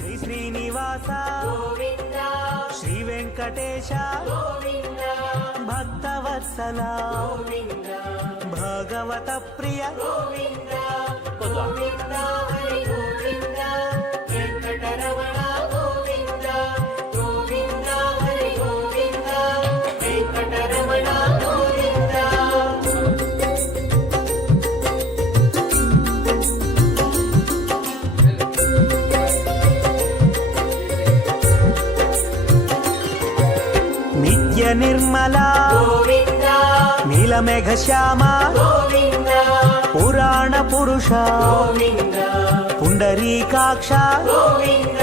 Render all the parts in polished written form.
శ్రీ శ్రీనివాస గోవింద శ్రీ వెంకటేశ గోవింద భక్తవత్సల గోవింద భాగవత ప్రియ గోవింద గోవింద హరి గోవింద వెంకటరమణ గోవింద గోవింద హరి గోవింద వెంకటరమణ గోవింద. నిత్య నిర్మల గోవింద నీలమేఘ శ్యామ గోవింద పురాణ పురుష గోవింద పుండరీకాక్ష గోవింద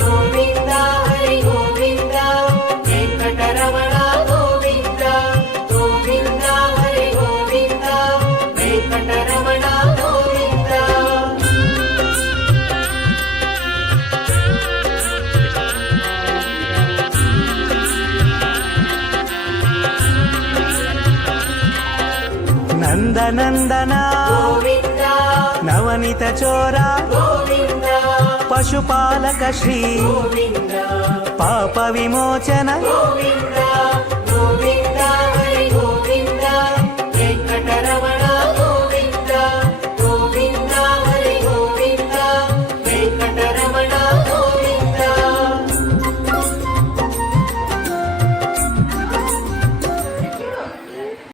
గోవింద హరి గోవింద వెంకటరమణ గోవింద గోవింద హరి గోవింద వెంకటరమణ గోవింద. నందనందన గోవింద నవనిత చోర గోవింద పశుపాలక శ్రీ గోవింద పాప విమోచన గోవింద